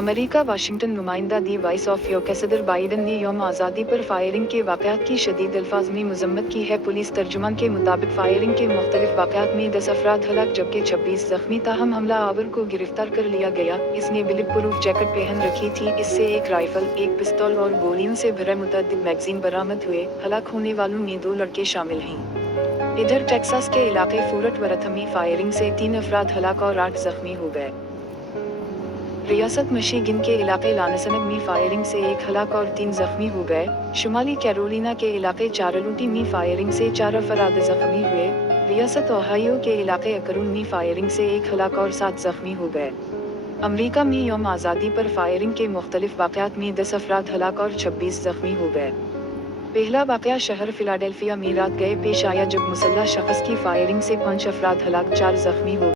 America Washington नुमाइंदा दी voice of UK सदर Biden ने यौम आज़ादी पर फायरिंग के वाक़यात की शदीद अल्फाज में मजम्मत की है। पुलिस तर्जुमान के मुताबिक फायरिंग के मुख्तलिफ वाक़यात में 10 अफराद हलाक जबकि 26 जख्मी, ताहम हमला आवर को गिरफ्तार कर लिया गया। इसने बुलेट प्रूफ जैकेट पहन रखी थी। इससे एक राइफल, एक पिस्तौल और गोलियों से भरे मुतअद्दिद मैगजीन बरामद हुए। हलाक होने वालों में 2 लड़के शामिल हैं। इधर टेक्सास के इलाके फोर्ट वर्थ में फायरिंग से 3 अफराद हलाक और 8 जख्मी हो गए। रियासत मिशिगन के इलाके लानसनग में फायरिंग से 1 हलाक और 3 जख्मी हो गए। शुमाली कैरोलिना के इलाके चारलूटी में फायरिंग से 4 अफराद जख्मी हुए। रियासत ओहायो के इलाके अकरून में फायरिंग से 1 हलाक और 7 जख्मी हो गए। अमरीका में यौम आज़ादी पर फायरिंग के मुख्तलिफ वाक़यात में 10 अफराद हलाक और 26 जख्मी हो गए। पहला वाक़या शहर फिलाडेल्फिया में रात गए पेश आया जब मुसल्लह शख्स की फायरिंग से 5 अफराद हलाक, 4 जख्मी हो